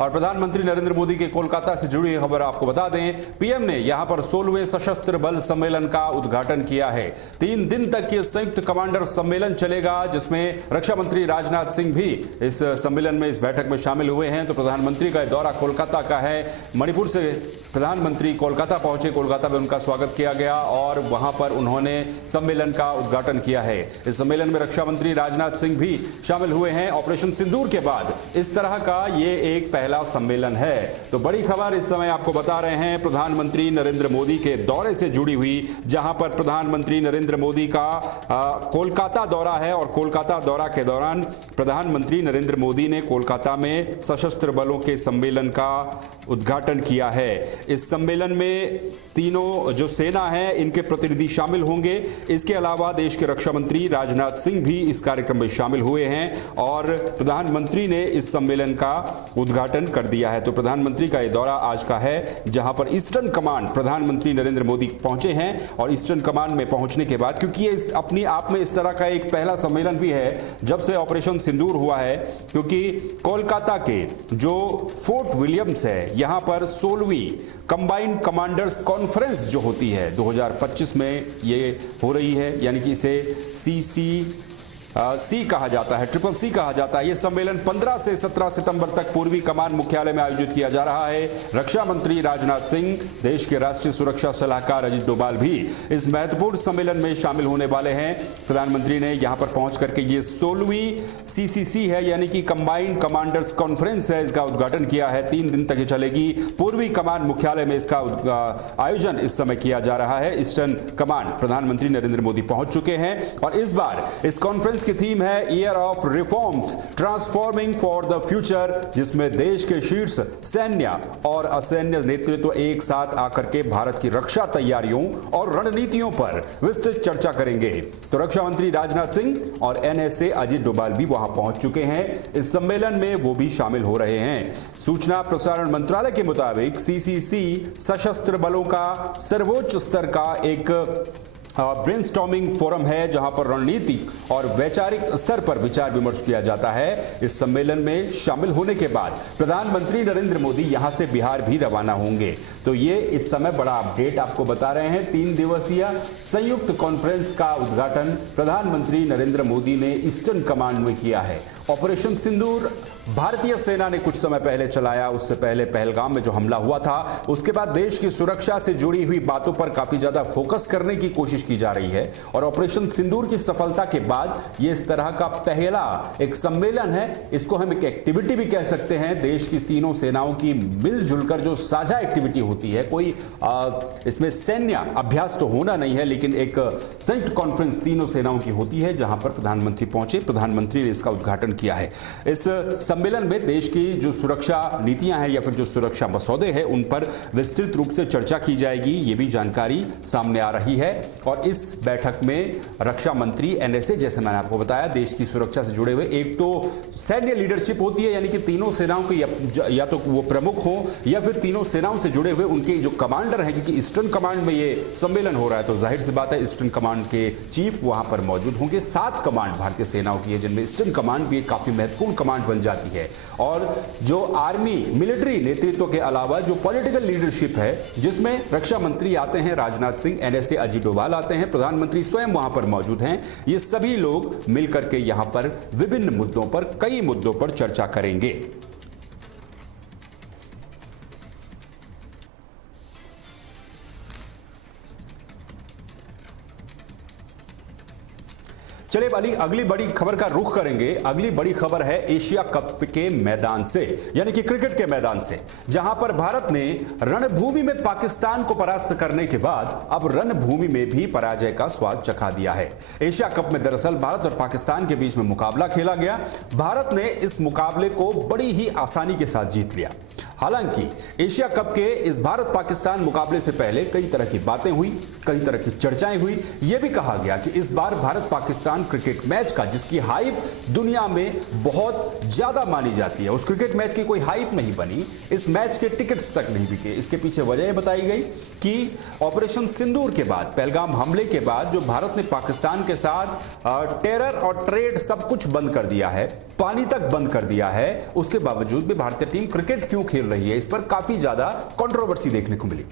और प्रधानमंत्री नरेंद्र मोदी के कोलकाता से जुड़ी खबर आपको बता दें, पीएम ने यहां पर 16वें सशस्त्र बल सम्मेलन का उद्घाटन किया है। 3 दिन तक ये संयुक्त कमांडर सम्मेलन चलेगा, जिसमें रक्षा मंत्री राजनाथ सिंह भी इस सम्मेलन में, इस बैठक में शामिल हुए हैं। तो प्रधानमंत्री का दौरा कोलकाता का है। मणिपुर से प्रधानमंत्री कोलकाता पहुंचे, कोलकाता में उनका स्वागत किया गया और वहां पर उन्होंने सम्मेलन का उद्घाटन किया है। इस सम्मेलन में रक्षा मंत्री राजनाथ सिंह भी शामिल हुए हैं। ऑपरेशन सिंदूर के बाद इस तरह का ये एक पहला सम्मेलन है। तो बड़ी खबर इस समय आपको बता रहे हैं, प्रधानमंत्री नरेंद्र मोदी के दौरे से जुड़ी हुई, जहां पर प्रधानमंत्री नरेंद्र मोदी का कोलकाता दौरा है और कोलकाता दौरा के दौरान प्रधानमंत्री नरेंद्र मोदी ने कोलकाता में सशस्त्र बलों के सम्मेलन का उद्घाटन किया है। इस सम्मेलन में तीनों जो सेना है इनके प्रतिनिधि शामिल होंगे। इसके अलावा देश के रक्षा मंत्री राजनाथ सिंह भी इस कार्यक्रम में शामिल हुए हैं और प्रधानमंत्री ने इस सम्मेलन का उद्घाटन कर दिया है। तो प्रधानमंत्री का यह दौरा आज का है, जहां पर ईस्टर्न कमांड प्रधानमंत्री नरेंद्र मोदी पहुंचे हैं और ईस्टर्न कमांड में पहुंचने के बाद, क्योंकि ये अपनी आप में इस तरह का एक पहला सम्मेलन भी है जब से ऑपरेशन सिंदूर हुआ है, क्योंकि कोलकाता के जो फोर्ट विलियम्स है यहां पर 16वीं कंबाइंड कमांडर्स कॉन्फ्रेंस जो होती है 2025 में ये हो रही है, यानी कि इसे CCC कहा जाता है, CCC कहा जाता है। यह सम्मेलन 15 से 17 सितंबर तक पूर्वी कमान मुख्यालय में आयोजित किया जा रहा है। रक्षा मंत्री राजनाथ सिंह, देश के राष्ट्रीय सुरक्षा सलाहकार अजित डोभाल भी इस महत्वपूर्ण सम्मेलन में शामिल होने वाले हैं। प्रधानमंत्री ने यहां पर पहुंच करके ये 16वीं CCC है, यानी कि कंबाइंड कमांडर्स कॉन्फ्रेंस है, इसका उद्घाटन किया है। 3 दिन तक ये चलेगी। पूर्वी कमान मुख्यालय में इसका आयोजन इस समय किया जा रहा है। ईस्टर्न कमांड प्रधानमंत्री नरेंद्र मोदी पहुंच चुके हैं और इस बार इस कॉन्फ्रेंस की थीम है year of reforms transforming for the future, जिसमें देश के शीर्ष सैन्य और असैन्य नेतृत्व एक साथ आकर के भारत की रक्षा तैयारियों और रणनीतियों पर विस्तृत चर्चा करेंगे। तो रक्षा मंत्री राजनाथ सिंह और NSA अजित डोभाल भी वहां पहुंच चुके हैं। इस सम्मेलन में वो भी शामिल हो रहे हैं। सूचना प्रसारण मंत्रालय के मुताबिक CCC सशस्त्र बलों का सर्वोच्च स्तर का एक ब्रेनस्टॉर्मिंग फोरम है, जहां पर रणनीति और वैचारिक स्तर पर विचार विमर्श किया जाता है। इस सम्मेलन में शामिल होने के बाद प्रधानमंत्री नरेंद्र मोदी यहां से बिहार भी रवाना होंगे। तो ये इस समय बड़ा अपडेट आपको बता रहे हैं। 3 दिवसीय संयुक्त कॉन्फ्रेंस का उद्घाटन प्रधानमंत्री नरेंद्र मोदी ने ईस्टर्न कमांड में किया है। ऑपरेशन सिंदूर भारतीय सेना ने कुछ समय पहले चलाया। उससे पहले पहलगाम में जो हमला हुआ था, उसके बाद देश की सुरक्षा से जुड़ी हुई बातों पर काफी ज्यादा फोकस करने की कोशिश की जा रही है और ऑपरेशन सिंदूर की सफलता के बाद ये इस तरह का पहला एक सम्मेलन है। इसको हम एक एक्टिविटी भी कह सकते हैं। देश की तीनों सेनाओं की मिलजुल कर जो साझा एक्टिविटी होती है, कोई इसमें सैन्य अभ्यास तो होना नहीं है, लेकिन एक संयुक्त कॉन्फ्रेंस तीनों सेनाओं की होती है, जहां पर प्रधानमंत्री पहुंचे। प्रधानमंत्री ने इसका उद्घाटन किया है। इस सम्मेलन में देश की जो सुरक्षा नीतियां हैं या फिर जो सुरक्षा मसौदे हैं, उन पर विस्तृत रूप से चर्चा की जाएगी, ये भी जानकारी सामने आ रही है। और इस बैठक में रक्षा मंत्री NSA, जैसे मैंने आपको बताया, देश की सुरक्षा से जुड़े हुए, एक तो सैन्य लीडरशिप होती है, यानी कि तीनों सेनाओं के या तो वो प्रमुख हो या फिर तीनों सेनाओं से जुड़े हुए उनके जो कमांडर हैं, क्योंकि ईस्टर्न कमांड में ये सम्मेलन हो रहा है, तो जाहिर सी बात है ईस्टर्न कमांड के चीफ वहां पर मौजूद होंगे। 7 कमांड भारतीय सेनाओं की है, जिनमें ईस्टर्न कमांड भी काफी महत्वपूर्ण कमांड बन जाती है। और जो आर्मी मिलिट्री नेतृत्व के अलावा जो पॉलिटिकल लीडरशिप है, जिसमें रक्षा मंत्री आते हैं राजनाथ सिंह, NSA अजित डोभाल आते हैं, प्रधानमंत्री स्वयं वहां पर मौजूद हैं। ये सभी लोग मिलकर के यहां पर विभिन्न मुद्दों पर, कई मुद्दों पर चर्चा करेंगे। चलिए अगली बड़ी खबर का रुख करेंगे। अगली बड़ी खबर है एशिया कप के मैदान से, यानी कि क्रिकेट के मैदान से, जहां पर भारत ने रणभूमि में पाकिस्तान को परास्त करने के बाद अब रणभूमि में भी पराजय का स्वाद चखा दिया है। एशिया कप में दरअसल भारत और पाकिस्तान के बीच में मुकाबला खेला गया। भारत ने इस मुकाबले को बड़ी ही आसानी के साथ जीत लिया। हालांकि एशिया कप के इस भारत पाकिस्तान मुकाबले से पहले कई तरह की बातें हुई, कई तरह की चर्चाएं हुई। यह भी कहा गया कि इस बार भारत पाकिस्तान क्रिकेट मैच का, जिसकी हाइप दुनिया में बहुत ज्यादा मानी जाती है, उस क्रिकेट मैच की कोई हाइप नहीं बनी। इस मैच के टिकट्स तक नहीं बिके। इसके पीछे वजह बताई गई कि ऑपरेशन सिंदूर के बाद, पहलगाम हमले के बाद, जो भारत ने पाकिस्तान के साथ टेरर और ट्रेड सब कुछ बंद कर दिया है, पानी तक बंद कर दिया है, उसके बावजूद भी भारतीय टीम क्रिकेट क्यों खेल रही है, इस पर काफी ज्यादा कंट्रोवर्सी देखने को मिली।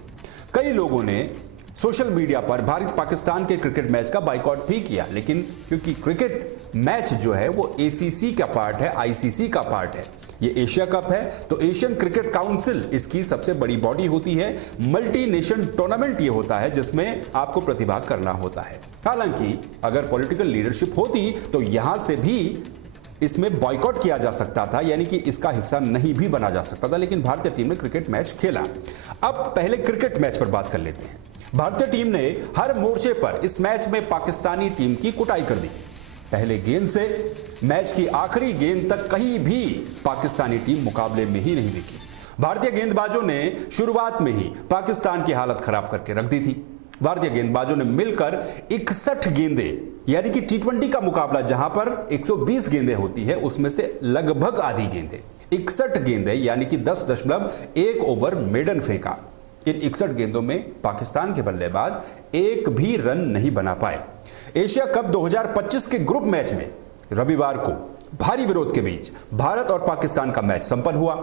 कई लोगों ने सोशल मीडिया पर भारत पाकिस्तान के क्रिकेट मैच का बाइकआउट भी किया, लेकिन क्योंकि क्रिकेट मैच जो है वो एसीसी का पार्ट है, आईसीसी का पार्ट है, ये एशिया कप है, तो एशियन क्रिकेट काउंसिल इसकी सबसे बड़ी बॉडी होती है। मल्टी नेशन टूर्नामेंट ये होता है जिसमें आपको प्रतिभाग करना होता है। हालांकि अगर पॉलिटिकल लीडरशिप होती तो यहां से भी इसमें बॉयकॉट किया जा सकता था, यानी कि इसका हिस्सा नहीं भी बना जा सकता था, लेकिन भारतीय टीम ने क्रिकेट मैच खेला। अब पहले क्रिकेट मैच पर बात कर लेते हैं। भारतीय टीम ने हर मोर्चे पर इस मैच में पाकिस्तानी टीम की कुटाई कर दी। पहले गेंद से मैच की आखिरी गेंद तक कहीं भी पाकिस्तानी टीम मुकाबले में ही नहीं दिखी। भारतीय गेंदबाजों ने शुरुआत में ही पाकिस्तान की हालत खराब करके रख दी थी। भारतीय गेंदबाजों ने मिलकर 61 गेंदें, यानी कि टी20 का मुकाबला जहां पर 120 गेंदें होती है उसमें से लगभग आधी गेंदें, 61 गेंदें यानी कि 10.1 ओवर मेडन फेंका। इन 61 गेंदों में पाकिस्तान के बल्लेबाज एक भी रन नहीं बना पाए। एशिया कप 2025 के ग्रुप मैच में रविवार को भारी विरोध के बीच भारत और पाकिस्तान का मैच संपन्न हुआ।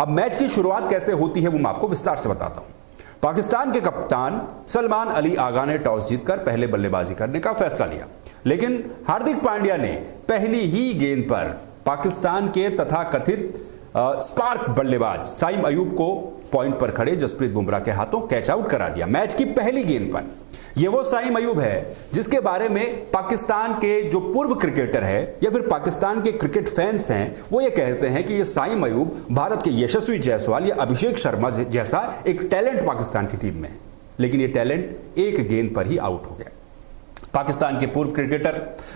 अब मैच की शुरुआत कैसे होती है वो मैं आपको विस्तार से बताता हूं। पाकिस्तान के कप्तान सलमान अली आगा ने टॉस जीतकर पहले बल्लेबाजी करने का फैसला लिया, लेकिन हार्दिक पांड्या ने पहली ही गेंद पर पाकिस्तान के तथाकथित स्पार्क बल्लेबाज साइम अयूब को पॉइंट पर खड़े जसप्रीत बुमराह के हाथों कैच आउट करा दिया। मैच की पहली गेंद पर यह वो साइम अयूब है जिसके बारे में पाकिस्तान के जो पूर्व क्रिकेटर है या फिर पाकिस्तान के क्रिकेट फैंस हैं वो ये कहते हैं कि ये साइम अयूब भारत के यशस्वी जायसवाल या अभिषेक शर्मा जैसा एक टैलेंट पाकिस्तान की टीम में है, लेकिन ये टैलेंट एक गेंद पर ही आउट हो गया। पाकिस्तान के पूर्व क्रिकेटर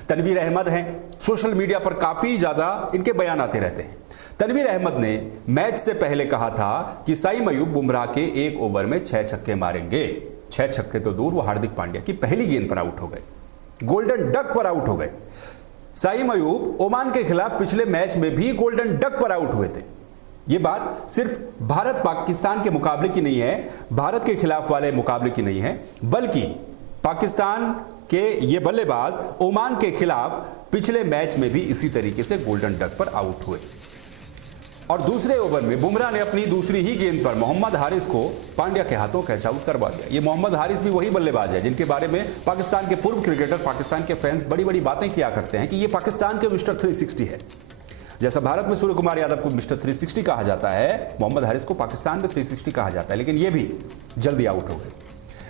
तनवीर अहमद हैं, सोशल मीडिया पर काफी ज्यादा इनके बयान आते रहते हैं। तनवीर अहमद ने मैच से पहले कहा था कि साइम अयूब बुमराह के एक ओवर में 6 छक्के मारेंगे। 6 छक्के तो दूर, वो हार्दिक पांड्या की पहली गेंद पर आउट हो गए, गोल्डन डक पर आउट हो गए। साइम अयूब ओमान के खिलाफ पिछले मैच में भी गोल्डन डक पर आउट हुए थे। यह बात सिर्फ भारत पाकिस्तान के मुकाबले की नहीं है, भारत के खिलाफ वाले मुकाबले की नहीं है, बल्कि पाकिस्तान के ये बल्लेबाज ओमान के खिलाफ पिछले मैच में भी इसी तरीके से गोल्डन डक पर आउट हुए। और दूसरे ओवर में बुमराह ने अपनी दूसरी ही गेंद पर मोहम्मद हारिस को पांड्या के हाथों कैच आउट करवा दिया। ये मोहम्मद हारिस भी वही बल्लेबाज है जिनके बारे में पाकिस्तान के पूर्व क्रिकेटर, पाकिस्तान के फैंस बड़ी बड़ी बातें किया करते हैं कि ये पाकिस्तान के मिस्टर 360 है। जैसा भारत में सूर्य कुमार यादव को मिस्टर 360 कहा जाता है, मोहम्मद हारिस को पाकिस्तान में 360 कहा जाता है, लेकिन ये भी जल्दी आउट हो गए।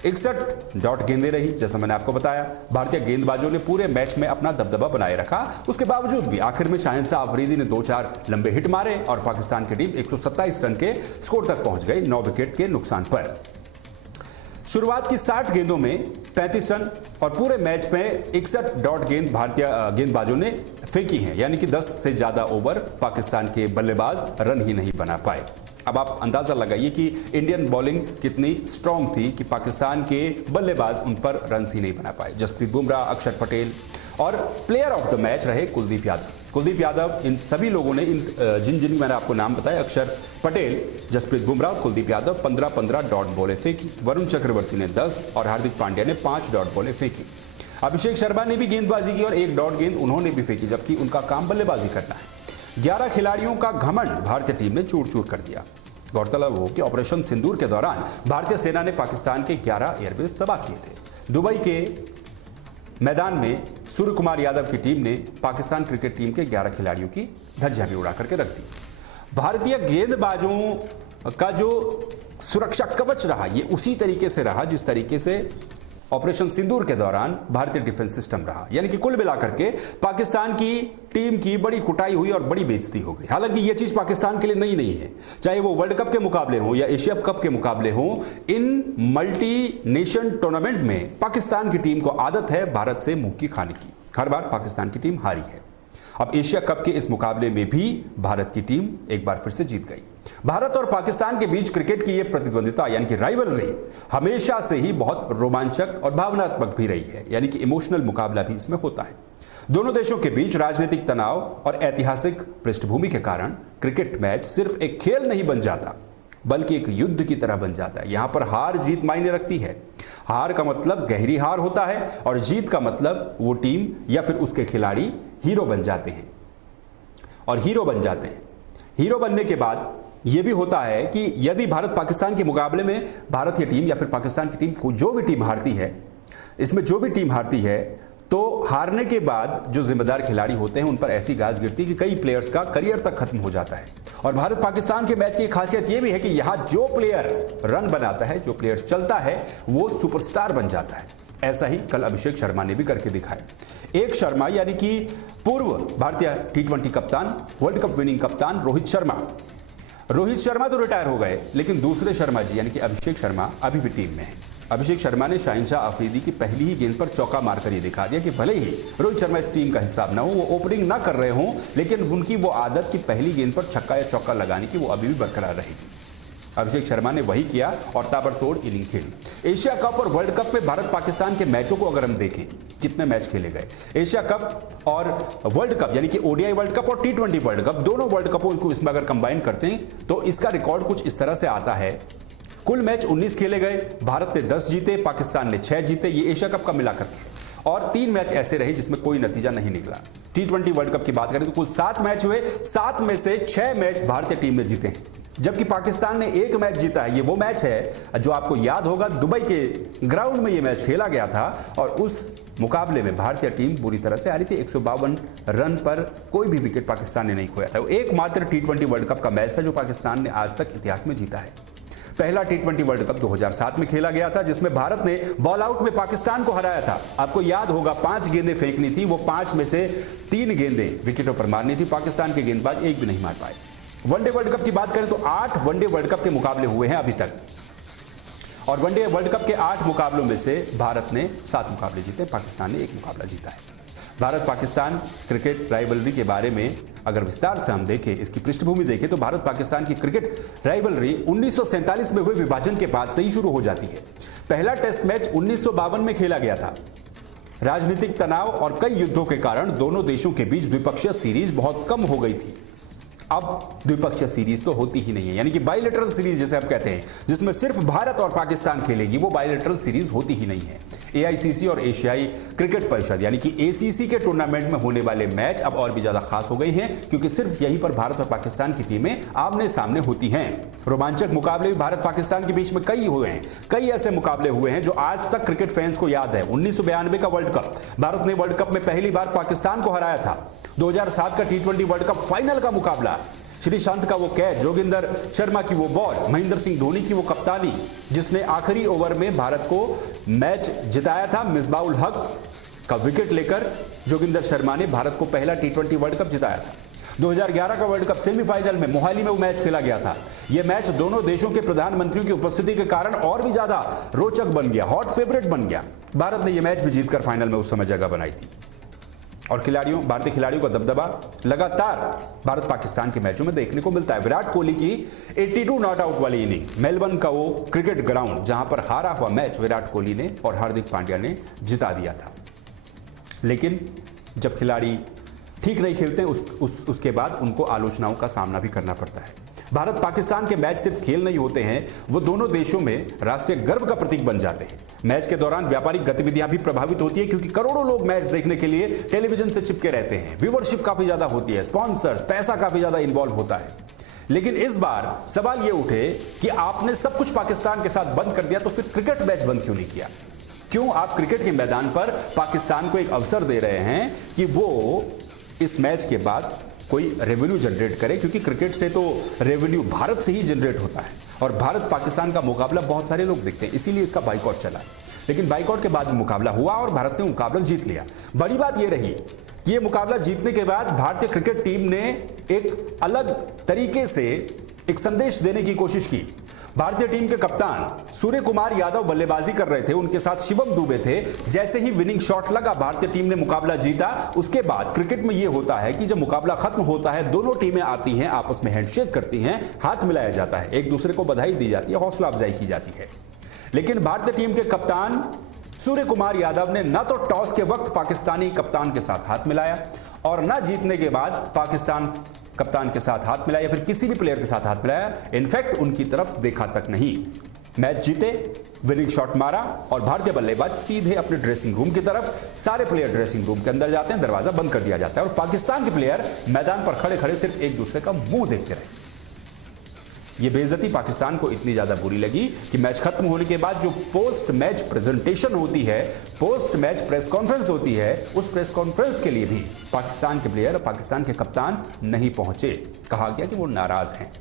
61 डॉट गेंदें रही, जैसा मैंने आपको बताया। भारतीय गेंदबाजों ने पूरे मैच में अपना दबदबा बनाए रखा। उसके बावजूद भी आखिर में शाहिनशाह अफरीदी ने 2-4 लंबे हिट मारे और पाकिस्तान की टीम 127 रन के स्कोर तक पहुंच गई 9 विकेट के नुकसान पर। शुरुआत की 60 गेंदों में 35 रन और पूरे मैच में 61 डॉट गेंद भारतीय गेंदबाजों ने फेंकी हैं, यानी कि 10 से ज्यादा ओवर पाकिस्तान के बल्लेबाज रन ही नहीं बना पाए। अब आप अंदाजा लगाइए कि इंडियन बॉलिंग कितनी स्ट्रांग थी कि पाकिस्तान के बल्लेबाज उन पर रन ही नहीं बना पाए। जसप्रीत बुमराह, अक्षर पटेल और प्लेयर ऑफ द मैच रहे कुलदीप यादव। कुलदीप यादव, इन सभी लोगों ने जिन मैंने आपको नाम बताया, अक्षर पटेल, जसप्रीत बुमराह, कुलदीप यादव 15-15 डॉट बॉलें फेंकी। वरुण चक्रवर्ती ने 10 और हार्दिक पांड्या ने 5 डॉट बॉलें फेंकी। अभिषेक शर्मा ने भी गेंदबाजी की और 1 डॉट गेंद उन्होंने भी फेंकी, जबकि उनका काम बल्लेबाजी करना है। 11 खिलाड़ियों का घमंड भारतीय टीम ने चूर चूर कर दिया। गौरतलब हो कि ऑपरेशन सिंदूर के दौरान भारतीय सेना ने पाकिस्तान के 11 एयरबेस तबाह किए थे। दुबई के मैदान में सूर्य कुमार यादव की टीम ने पाकिस्तान क्रिकेट टीम के 11 खिलाड़ियों की धज्जियां भी उड़ा करके रख दी। भारतीय गेंदबाजों का जो सुरक्षा कवच रहा, ये उसी तरीके से रहा जिस तरीके से ऑपरेशन सिंदूर के दौरान भारतीय डिफेंस सिस्टम रहा, यानी कि कुल मिलाकर के पाकिस्तान की टीम की बड़ी कुटाई हुई और बड़ी बेइज्जती हो गई। हालांकि यह चीज पाकिस्तान के लिए नई नहीं है, चाहे वो वर्ल्ड कप के मुकाबले हो या एशिया कप के मुकाबले हो, इन मल्टी नेशन टूर्नामेंट में पाकिस्तान की टीम को आदत है भारत से मुंह की खाने की। हर बार पाकिस्तान की टीम हारी है। अब एशिया कप के इस मुकाबले में भी भारत की टीम एक बार फिर से जीत गई। भारत और पाकिस्तान के बीच क्रिकेट की यह प्रतिद्वंदिता यानी कि राइवलरी हमेशा से ही बहुत रोमांचक और भावनात्मक भी रही है, यानी कि इमोशनल मुकाबला भी इसमें होता है। दोनों देशों के बीच राजनीतिक तनाव और ऐतिहासिक पृष्ठभूमि के कारण क्रिकेट मैच सिर्फ एक खेल नहीं बन जाता, बल्कि एक युद्ध की तरह बन जाता है। यहां पर हार जीत मायने रखती है। हार का मतलब गहरी हार होता है और जीत का मतलब वो टीम या फिर उसके खिलाड़ी हीरो बन जाते हैं। और हीरो बन जाते हैं। हीरो बनने के बाद यह भी होता है कि यदि भारत पाकिस्तान के मुकाबले में भारतीय टीम या फिर पाकिस्तान की टीम जो भी टीम हारती है, इसमें जो भी टीम हारती है, तो हारने के बाद जो जिम्मेदार खिलाड़ी होते हैं उन पर ऐसी गाज गिरती है कि कई प्लेयर्स का करियर तक खत्म हो जाता है। और भारत पाकिस्तान के मैच की खासियत यह भी है कि यहां जो प्लेयर रन बनाता है, जो प्लेयर चलता है, वो सुपरस्टार बन जाता है। ऐसा ही कल अभिषेक शर्मा ने भी करके दिखाया। एक शर्मा यानी कि पूर्व भारतीय टी20 कप्तान, वर्ल्ड कप विनिंग कप्तान रोहित शर्मा तो रिटायर हो गए, लेकिन दूसरे शर्मा जी यानी कि अभिषेक शर्मा अभी भी टीम में है। अभिषेक शर्मा ने शाहिनशाह अफरीदी की पहली ही गेंद पर चौका मारकर ये दिखा दिया कि भले ही रोहित शर्मा इस टीम का हिस्सा ना हो, वो ओपनिंग ना कर रहे हों, लेकिन उनकी वो आदत कि पहली गेंद पर छक्का या चौका लगाने की वो अभी भी बरकरार रहेगी। अभिषेक शर्मा ने वही किया और ताबड़तोड़ इनिंग खेली। एशिया कप और वर्ल्ड कप में भारत पाकिस्तान के मैचों को अगर हम देखें, कितने मैच खेले गए, एशिया कप और वर्ल्ड कप यानी कि ओडीआई वर्ल्ड कप और टी20 वर्ल्ड कप, दोनों वर्ल्ड कपों को इसमें अगर कंबाइन करते हैं तो इसका रिकॉर्ड कुछ इस तरह से आता है। कुल मैच 19 खेले गए, भारत ने 10 जीते, पाकिस्तान ने 6 जीते, ये एशिया कप का मिलाकर के, और 3 मैच ऐसे रहे जिसमें कोई नतीजा नहीं निकला। टी20 वर्ल्ड कप की बात करें तो कुल 7 मैच हुए, 7 में से 6 मैच भारतीय टीम ने जीते हैं, जबकि पाकिस्तान ने 1 मैच जीता है। ये वो मैच है जो आपको याद होगा, दुबई के ग्राउंड में ये मैच खेला गया था और उस मुकाबले में भारतीय टीम बुरी तरह से आ रही थी। 152 रन पर कोई भी विकेट पाकिस्तान ने नहीं खोया था। एकमात्र टी20 वर्ल्ड कप का मैच था जो पाकिस्तान ने आज तक इतिहास में जीता है। पहला टी20 वर्ल्ड कप 2007 में खेला गया था, जिसमें भारत ने बॉल आउट में पाकिस्तान को हराया था। आपको याद होगा 5 गेंदें फेंकनी थी, वो 5 में से 3 गेंदें विकेटों पर मारनी थी, पाकिस्तान के गेंदबाज एक भी नहीं मार पाए। वनडे वर्ल्ड कप की बात करें तो 8 वनडे वर्ल्ड कप के मुकाबले हुए हैं अभी तक, और वनडे वर्ल्ड कप के 8 मुकाबलों में से भारत ने 7 मुकाबले जीते, पाकिस्तान ने 1 मुकाबला जीता है। भारत पाकिस्तान क्रिकेट राइवलरी के बारे में अगर विस्तार से हम देखें, इसकी पृष्ठभूमि देखें, तो भारत पाकिस्तान की क्रिकेट राइवलरी 1947 में हुए विभाजन के बाद से ही शुरू हो जाती है। पहला टेस्ट मैच 1952 में खेला गया था। राजनीतिक तनाव और कई युद्धों के कारण दोनों देशों के बीच द्विपक्षीय सीरीज बहुत कम हो गई थी। अब द्विपक्षीय सीरीज तो होती ही नहीं है, यानी कि बायलैटरल सीरीज जैसे आप कहते हैं, जिसमें सिर्फ भारत और पाकिस्तान खेलेगी, वो बायलैटरल सीरीज होती ही नहीं है। एआईसीसी और एशियाई क्रिकेट परिषद यानी कि एसीसी के टूर्नामेंट में होने वाले मैच अब और भी ज्यादा खास हो गए हैं, क्योंकि सिर्फ यहीं पर भारत और पाकिस्तान की टीमें आमने सामने होती हैं। रोमांचक मुकाबले भी भारत पाकिस्तान के बीच में कई हुए हैं, कई ऐसे मुकाबले हुए हैं जो आज तक क्रिकेट फैंस को याद है। 1992 का वर्ल्ड कप, भारत ने वर्ल्ड कप में पहली बार पाकिस्तान को हराया था। 2007 का टी20 वर्ल्ड कप फाइनल का मुकाबला, श्रीशांत का वो कैच, जोगिंदर शर्मा की वो बॉल, महेंद्र सिंह धोनी की वो कप्तानी जिसने आखिरी ओवर में भारत को मैच जिताया था। मिसबाउल हक का विकेट लेकर जोगिंदर शर्मा ने भारत को पहला टी20 वर्ल्ड कप जिताया था। 2011 का वर्ल्ड कप सेमीफाइनल में मोहाली में वो मैच खेला गया था। यह मैच दोनों देशों के प्रधानमंत्रियों की उपस्थिति के कारण और भी ज्यादा रोचक बन गया, हॉट फेवरेट बन गया। भारत ने यह मैच भी जीतकर फाइनल में उस समय जगह बनाई थी। और भारतीय खिलाड़ियों का दबदबा लगातार भारत पाकिस्तान के मैचों में देखने को मिलता है। विराट कोहली की 82 नॉट आउट वाली इनिंग, मेलबर्न का वो क्रिकेट ग्राउंड जहां पर हारा हुआ मैच विराट कोहली ने और हार्दिक पांड्या ने जिता दिया था। लेकिन जब खिलाड़ी ठीक नहीं खेलते उसके बाद उनको आलोचनाओं का सामना भी करना पड़ता है। भारत पाकिस्तान के मैच सिर्फ खेल नहीं होते हैं, वो दोनों देशों में राष्ट्रीय गर्व का प्रतीक बन जाते हैं। मैच के दौरान व्यापारिक गतिविधियां भी प्रभावित होती है, क्योंकि करोड़ों लोग मैच देखने के लिए टेलीविजन से चिपके रहते हैं। व्यूवरशिप काफी ज्यादा होती है, स्पॉन्सर्स, पैसा काफी ज्यादा इन्वॉल्व होता है। लेकिन इस बार सवाल यह उठे कि आपने सब कुछ पाकिस्तान के साथ बंद कर दिया, तो फिर क्रिकेट मैच बंद क्यों नहीं किया? क्यों आप क्रिकेट के मैदान पर पाकिस्तान को एक अवसर दे रहे हैं कि वो इस मैच के बाद कोई रेवेन्यू जनरेट करे? क्योंकि क्रिकेट से तो रेवेन्यू भारत से ही जनरेट होता है और भारत पाकिस्तान का मुकाबला बहुत सारे लोग देखते हैं, इसीलिए इसका बाइकआउट चला। लेकिन बाइकआउट के बाद मुकाबला हुआ और भारत ने मुकाबला जीत लिया। बड़ी बात यह रही कि यह मुकाबला जीतने के बाद भारतीय क्रिकेट टीम ने एक अलग तरीके से एक संदेश देने की कोशिश की। भारतीय टीम के कप्तान सूर्य कुमार यादव बल्लेबाजी कर रहे थे, उनके साथ शिवम दुबे थे। जैसे ही विनिंग शॉट लगा, भारतीय टीम ने मुकाबला जीता। उसके बाद क्रिकेट में यह होता है कि जब मुकाबला खत्म होता है, दोनों टीमें आती हैं, आपस में हैंडशेक करती हैं, हाथ मिलाया जाता है, एक दूसरे को बधाई दी जाती है, हौसला अफजाई की जाती है। लेकिन भारतीय टीम के कप्तान सूर्य कुमार यादव ने न तो टॉस के वक्त पाकिस्तानी कप्तान के साथ हाथ मिलाया और न जीतने के बाद पाकिस्तान कप्तान के साथ हाथ मिलाया या फिर किसी भी प्लेयर के साथ हाथ मिलाया। इनफैक्ट उनकी तरफ देखा तक नहीं। मैच जीते विनिंग शॉट मारा और भारतीय बल्लेबाज सीधे अपने ड्रेसिंग रूम की तरफ। सारे प्लेयर ड्रेसिंग रूम के अंदर जाते हैं, दरवाजा बंद कर दिया जाता है और पाकिस्तान के प्लेयर मैदान पर खड़े खड़े सिर्फ एक दूसरे का मुंह देखते रहे। ये बेइज्जती पाकिस्तान को इतनी ज्यादा बुरी लगी कि मैच खत्म होने के बाद जो पोस्ट मैच प्रेजेंटेशन होती है, पोस्ट मैच प्रेस कॉन्फ्रेंस होती है, उस प्रेस कॉन्फ्रेंस के लिए भी पाकिस्तान के प्लेयर और पाकिस्तान के कप्तान नहीं पहुंचे। कहा गया कि वो नाराज हैं।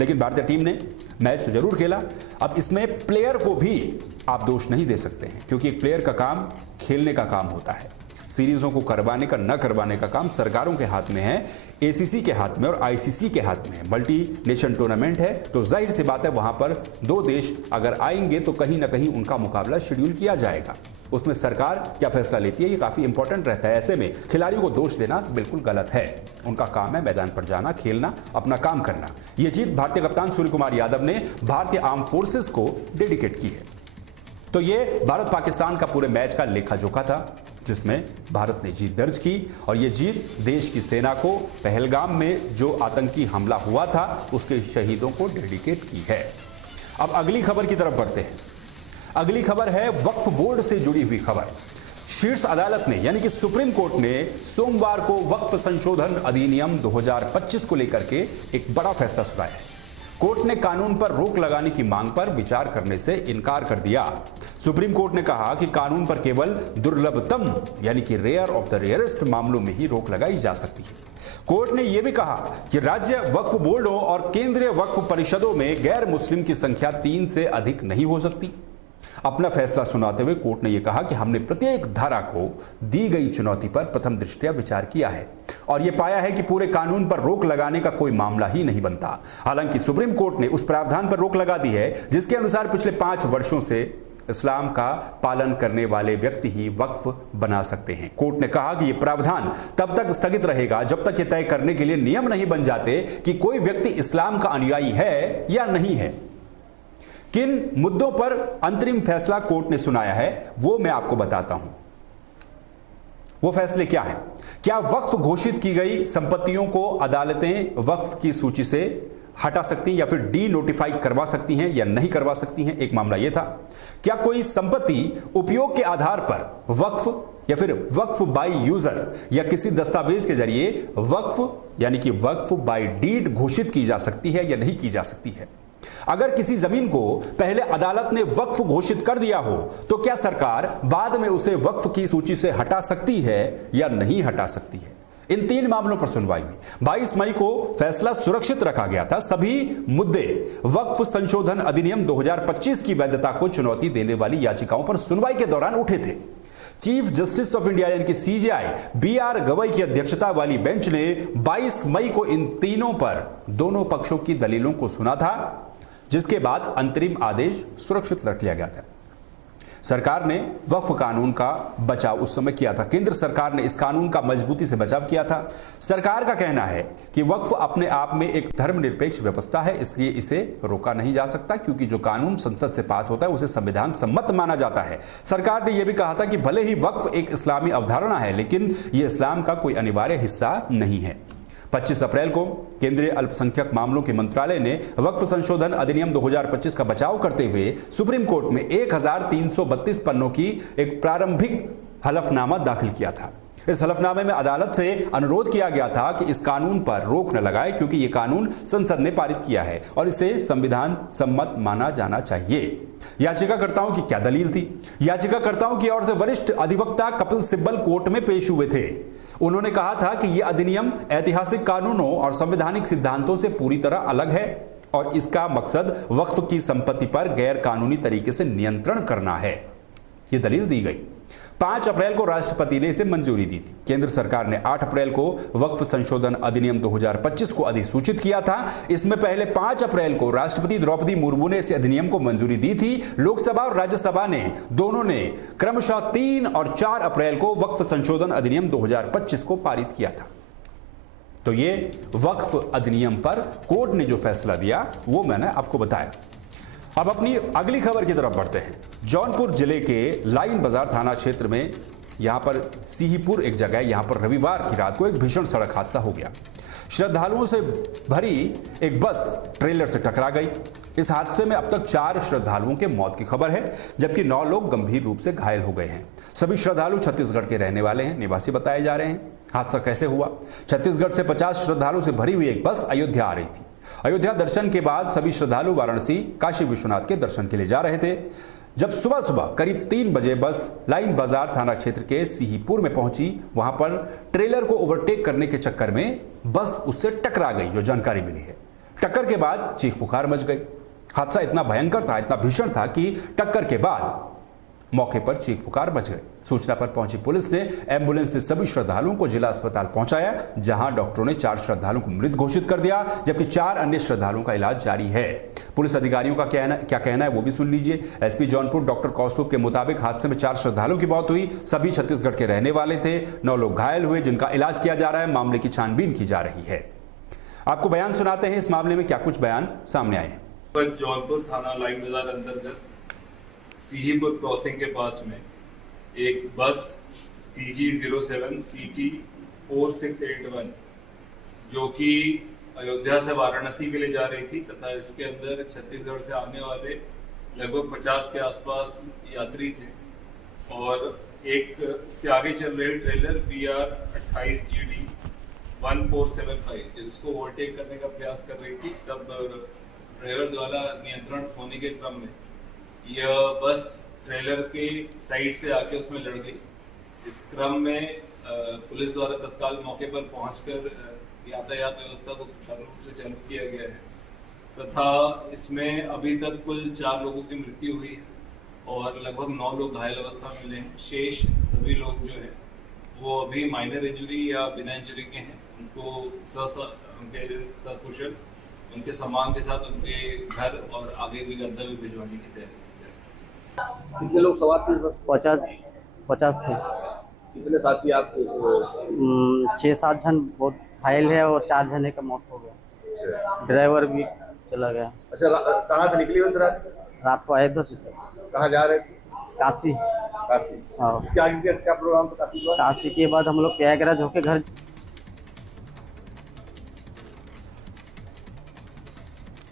लेकिन भारतीय टीम ने मैच तो जरूर खेला। अब इसमें प्लेयर को भी आप दोष नहीं दे सकते हैं, क्योंकि एक प्लेयर का काम खेलने का काम होता है। सीरीजों को करवाने का न करवाने का काम सरकारों के हाथ में है, एसीसी के हाथ में और आईसीसी के हाथ में है। मल्टी नेशन टूर्नामेंट है, तो जाहिर सी बात है वहां पर दो देश अगर आएंगे तो कहीं ना कहीं उनका मुकाबला शेड्यूल किया जाएगा। उसमें सरकार क्या फैसला लेती है ये काफी इंपॉर्टेंट रहता है। ऐसे में खिलाड़ियों को दोष देना बिल्कुल गलत है। उनका काम है मैदान पर जाना, खेलना, अपना काम करना। यह जीत भारतीय कप्तान सूर्य कुमार यादव ने भारतीय आर्म फोर्सेस को डेडिकेट की है। तो ये भारत पाकिस्तान का पूरे मैच का लेखा जोखा था, जिसमें भारत ने जीत दर्ज की और यह जीत देश की सेना को पहलगाम में जो आतंकी हमला हुआ था उसके शहीदों को डेडिकेट की है। अब अगली खबर की तरफ बढ़ते हैं। अगली खबर है वक्फ बोर्ड से जुड़ी हुई खबर। शीर्ष अदालत ने यानी कि सुप्रीम कोर्ट ने सोमवार को वक्फ संशोधन अधिनियम 2025 को लेकर के एक बड़ा फैसला सुनाया है। कोर्ट ने कानून पर रोक लगाने की मांग पर विचार करने से इनकार कर दिया। सुप्रीम कोर्ट ने कहा कि कानून पर केवल दुर्लभतम यानी कि रेयर ऑफ द रेयरेस्ट मामलों में ही रोक लगाई जा सकती है। कोर्ट ने यह भी कहा कि राज्य वक्फ बोर्डों और केंद्रीय वक्फ परिषदों में गैर मुस्लिम की संख्या 3 से अधिक नहीं हो सकती। अपना फैसला सुनाते हुए कोर्ट ने यह कहा कि हमने प्रत्येक धारा को दी गई चुनौती पर प्रथम दृष्टया विचार किया है और यह पाया है कि पूरे कानून पर रोक लगाने का कोई मामला ही नहीं बनता। हालांकि सुप्रीम कोर्ट ने उस प्रावधान पर रोक लगा दी है जिसके अनुसार पिछले 5 वर्षों से इस्लाम का पालन करने वाले व्यक्ति ही वक्फ बना सकते हैं। कोर्ट ने कहा कि यह प्रावधान तब तक स्थगित रहेगा जब तक यह तय करने के लिए नियम नहीं बन जाते कि कोई व्यक्ति इस्लाम का अनुयायी है या नहीं है। किन मुद्दों पर अंतरिम फैसला कोर्ट ने सुनाया है वो मैं आपको बताता हूं। वो फैसले क्या हैं? क्या वक्फ घोषित की गई संपत्तियों को अदालतें वक्फ की सूची से हटा सकती हैं या फिर डी नोटिफाई करवा सकती हैं या नहीं करवा सकती हैं? एक मामला यह था। क्या कोई संपत्ति उपयोग के आधार पर वक्फ या फिर वक्फ बाय यूजर या किसी दस्तावेज के जरिए वक्फ यानी कि वक्फ बाय डीड घोषित की जा सकती है या नहीं की जा सकती है? अगर किसी जमीन को पहले अदालत ने वक्फ घोषित कर दिया हो तो क्या सरकार बाद में उसे वक्फ की सूची से हटा सकती है या नहीं हटा सकती है? इन 3 मामलों पर सुनवाई हुई। 22 मई को फैसला सुरक्षित रखा गया था। सभी मुद्दे वक्फ संशोधन अधिनियम 2025 की वैधता को चुनौती देने वाली याचिकाओं पर सुनवाई के दौरान उठे थे। चीफ जस्टिस ऑफ इंडिया यानी कि सीजेआई बीआर गवई की अध्यक्षता वाली बेंच ने 22 मई को इन तीनों पर दोनों पक्षों की दलीलों को सुना था, जिसके बाद अंतरिम आदेश सुरक्षित रख लिया गया था। सरकार ने वक्फ कानून का बचाव उस समय किया था। केंद्र सरकार ने इस कानून का मजबूती से बचाव किया था। सरकार का कहना है कि वक्फ अपने आप में एक धर्मनिरपेक्ष व्यवस्था है, इसलिए इसे रोका नहीं जा सकता, क्योंकि जो कानून संसद से पास होता है उसे संविधान सम्मत माना जाता है। सरकार ने यह भी कहा था कि भले ही वक्फ एक इस्लामी अवधारणा है, लेकिन यह इस्लाम का कोई अनिवार्य हिस्सा नहीं है। 25 अप्रैल को केंद्रीय अल्पसंख्यक मामलों के मंत्रालय ने वक्फ संशोधन अधिनियम 2025 का बचाव करते हुए सुप्रीम कोर्ट में 1332 पन्नों की एक प्रारंभिक हलफनामा दाखिल किया था। इस हलफनामे में अदालत से अनुरोध किया गया था कि इस कानून पर रोक न लगाए, क्योंकि यह कानून संसद ने पारित किया है और इसे संविधान सम्मत माना जाना चाहिए। याचिकाकर्ताओं की क्या दलील थी? याचिकाकर्ताओं की ओर से वरिष्ठ अधिवक्ता कपिल सिब्बल कोर्ट में पेश हुए थे। उन्होंने कहा था कि यह अधिनियम ऐतिहासिक कानूनों और संवैधानिक सिद्धांतों से पूरी तरह अलग है और इसका मकसद वक्फ की संपत्ति पर गैर कानूनी तरीके से नियंत्रण करना है। यह दलील दी गई। 5 अप्रैल को राष्ट्रपति ने इसे मंजूरी दी थी। केंद्र सरकार ने 8 अप्रैल को वक्फ संशोधन अधिनियम 2025 को अधिसूचित किया था। इसमें पहले 5 अप्रैल को राष्ट्रपति द्रौपदी मुर्मू ने इस अधिनियम को मंजूरी दी थी। लोकसभा और राज्यसभा ने दोनों ने क्रमशः 3 और 4 अप्रैल को वक्फ संशोधन अधिनियम 2025 को पारित किया था। तो ये वक्फ अधिनियम पर कोर्ट ने जो फैसला दिया वो मैंने आपको बताया। अब अपनी अगली खबर की तरफ बढ़ते हैं। जौनपुर जिले के लाइन बाजार थाना क्षेत्र में यहां पर सिहीपुर एक जगह है, यहां पर रविवार की रात को एक भीषण सड़क हादसा हो गया। श्रद्धालुओं से भरी एक बस ट्रेलर से टकरा गई। इस हादसे में अब तक 4 श्रद्धालुओं के मौत की खबर है, जबकि 9 लोग गंभीर रूप से घायल हो गए हैं। सभी श्रद्धालु छत्तीसगढ़ के रहने वाले हैं, निवासी बताए जा रहे हैं। हादसा कैसे हुआ? छत्तीसगढ़ से 50 श्रद्धालुओं से भरी हुई एक बस अयोध्या आ रही थी। अयोध्या दर्शन के बाद सभी श्रद्धालु वाराणसी काशी विश्वनाथ के दर्शन के लिए जा रहे थे। जब सुबह सुबह करीब 3 बजे बस लाइन बाजार थाना क्षेत्र के सीहीपुर में पहुंची, वहां पर ट्रेलर को ओवरटेक करने के चक्कर में बस उससे टकरा गई, जो जानकारी मिली है। टक्कर के बाद चीख पुकार मच गई। हादसा इतना भयंकर था, इतना भीषण था कि टक्कर के बाद मौके पर चीख पुकार मच गई। सूचना पर पहुंची पुलिस ने एम्बुलेंस से सभी श्रद्धालुओं को जिला अस्पताल पहुंचाया, जहां डॉक्टरों ने 4 श्रद्धालुओं को मृत घोषित कर दिया, जबकि 4 अन्य श्रद्धालुओं का इलाज जारी है। पुलिस अधिकारियों का क्या कहना है वो भी सुन लीजिए। एसपी जौनपुर डॉक्टर कौस्तुभ के मुताबिक हादसे में 4 श्रद्धालुओं की मौत हुई। सभी छत्तीसगढ़ के रहने वाले थे। 9 लोग घायल हुए, जिनका इलाज किया जा रहा है। मामले की छानबीन की जा रही है। आपको बयान सुनाते हैं इस मामले में क्या कुछ बयान सामने आए हैं। जौनपुर थाना लाइन बाजार अंतर्गत सीहीपुर क्रॉसिंग के पास में एक बस CG07 CT 4681 जो कि अयोध्या से वाराणसी के लिए जा रही थी तथा इसके अंदर छत्तीसगढ़ से आने वाले लगभग 50 के आसपास यात्री थे और एक इसके आगे चल रही ट्रेलर PR 28 GD 1475 जिसको ओवरटेक करने का प्रयास कर रही थी। तब ड्राइवर द्वारा नियंत्रण खोने के क्रम में यह बस ट्रेलर के साइड से आके उसमें लड़ गई। इस क्रम में पुलिस द्वारा तत्काल मौके पर पहुंचकर यातायात व्यवस्था को सुचारू रूप से चालू किया गया है तथा इसमें अभी तक कुल 4 लोगों की मृत्यु हुई है और लगभग 9 लोग घायल अवस्था में मिले हैं। शेष सभी लोग जो है वो अभी माइनर इंजरी या बिना इंजरी के हैं। उनको उनके सकुशल उनके सामान के साथ उनके घर और आगे भी गंतव्य भिजवाने की तैयारी की जा रही है। कितने लोग सवार थे? 50 थे। कितने साथी आपके? 6-7 जन बहुत घायल है और 4 जने का मौत हो गया। ड्राइवर भी चला गया। अच्छा, कहाँ से निकली हो रात को आए 10 से। कहाँ जा रहे थे? काशी। काशी। हाँ। क्या प्रोग्राम था काशी का? काशी के बाद हम लोग प्रयागराज होके घर।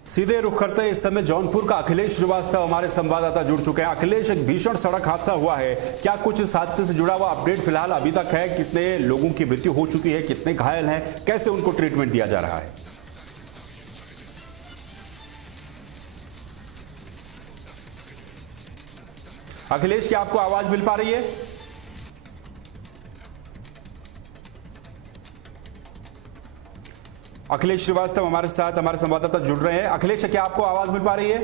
सीधे रुख करते हैं इस समय जौनपुर का अखिलेश श्रीवास्तव हमारे संवाददाता जुड़ चुके हैं। अखिलेश, एक भीषण सड़क हादसा हुआ है, क्या कुछ इस हादसे से जुड़ा हुआ अपडेट फिलहाल अभी तक है? कितने लोगों की मृत्यु हो चुकी है, कितने घायल हैं, कैसे उनको ट्रीटमेंट दिया जा रहा है? अखिलेश, क्या आपको आवाज मिल पा रही है? अखिलेश श्रीवास्तव हमारे साथ हमारे संवाददाता जुड़ रहे हैं। अखिलेश, क्या आपको आवाज मिल पा रही है?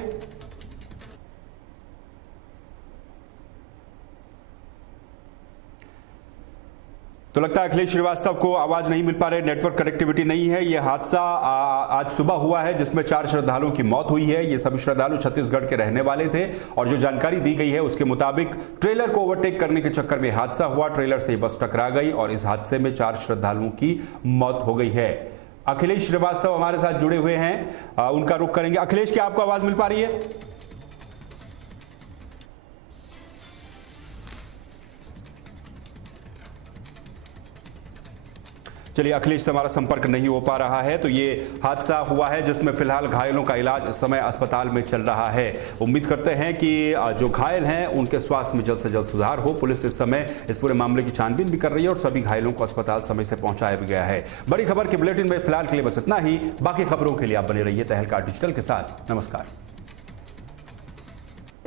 तो लगता है अखिलेश श्रीवास्तव को आवाज नहीं मिल पा रही, नेटवर्क कनेक्टिविटी नहीं है। यह हादसा आज सुबह हुआ है जिसमें 4 श्रद्धालुओं की मौत हुई है। ये सभी श्रद्धालु छत्तीसगढ़ के रहने वाले थे और जो जानकारी दी गई है उसके मुताबिक ट्रेलर को ओवरटेक करने के चक्कर में हादसा हुआ। ट्रेलर से बस टकरा गई और इस हादसे में 4 श्रद्धालुओं की मौत हो गई है। अखिलेश श्रीवास्तव हमारे साथ जुड़े हुए हैं, उनका रुख करेंगे। अखिलेश, क्या आपको आवाज मिल पा रही है? चलिए, अखिलेश से हमारा संपर्क नहीं हो पा रहा है। तो ये हादसा हुआ है जिसमें फिलहाल घायलों का इलाज इस समय अस्पताल में चल रहा है। उम्मीद करते हैं कि जो घायल हैं उनके स्वास्थ्य में जल्द से जल्द सुधार हो। पुलिस इस समय इस पूरे मामले की छानबीन भी कर रही है और सभी घायलों को अस्पताल समय से पहुंचाया भी गया है। बड़ी खबर के बुलेटिन में फिलहाल के लिए बस इतना ही। बाकी खबरों के लिए आप बने रहिए तहलका डिजिटल के साथ। नमस्कार।